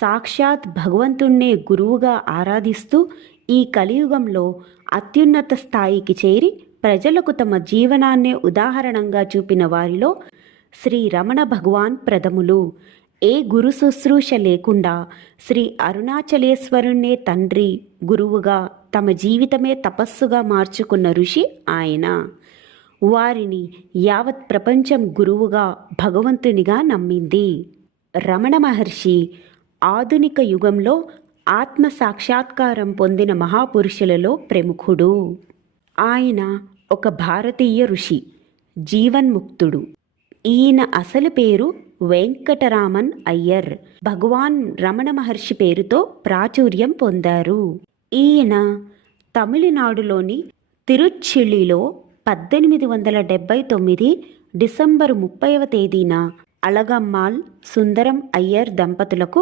సాక్షాత్ భగవంతుణ్ణే గురువుగా ఆరాధిస్తూ ఈ కలియుగంలో అత్యున్నత స్థాయికి చేరి ప్రజలకు తమ జీవనాన్నే ఉదాహరణంగా చూపిన వారిలో శ్రీ రమణ భగవాన్ ప్రథములు. ఏ గురు శుశ్రూష లేకుండా శ్రీ అరుణాచలేశ్వరుణ్ణే తండ్రి గురువుగా తమ జీవితమే తపస్సుగా మార్చుకున్న ఋషి ఆయన. వారిని యావత్ ప్రపంచం గురువుగా భగవంతునిగా నమ్మింది. రమణ మహర్షి ఆధునిక యుగంలో ఆత్మ సాక్షాత్కారం పొందిన మహాపురుషులలో ప్రముఖుడు. ఆయన ఒక భారతీయ ఋషి, జీవన్ముక్తుడు. ఈయన అసలు పేరు వెంకటరామన్ అయ్యర్. భగవాన్ రమణ మహర్షి పేరుతో ప్రాచుర్యం పొందారు. ఈయన తమిళనాడులోని తిరుచ్చిలిలో 1879 డిసెంబరు 30వ తేదీన అళగమ్మాళ్ సుందరం అయ్యర్ దంపతులకు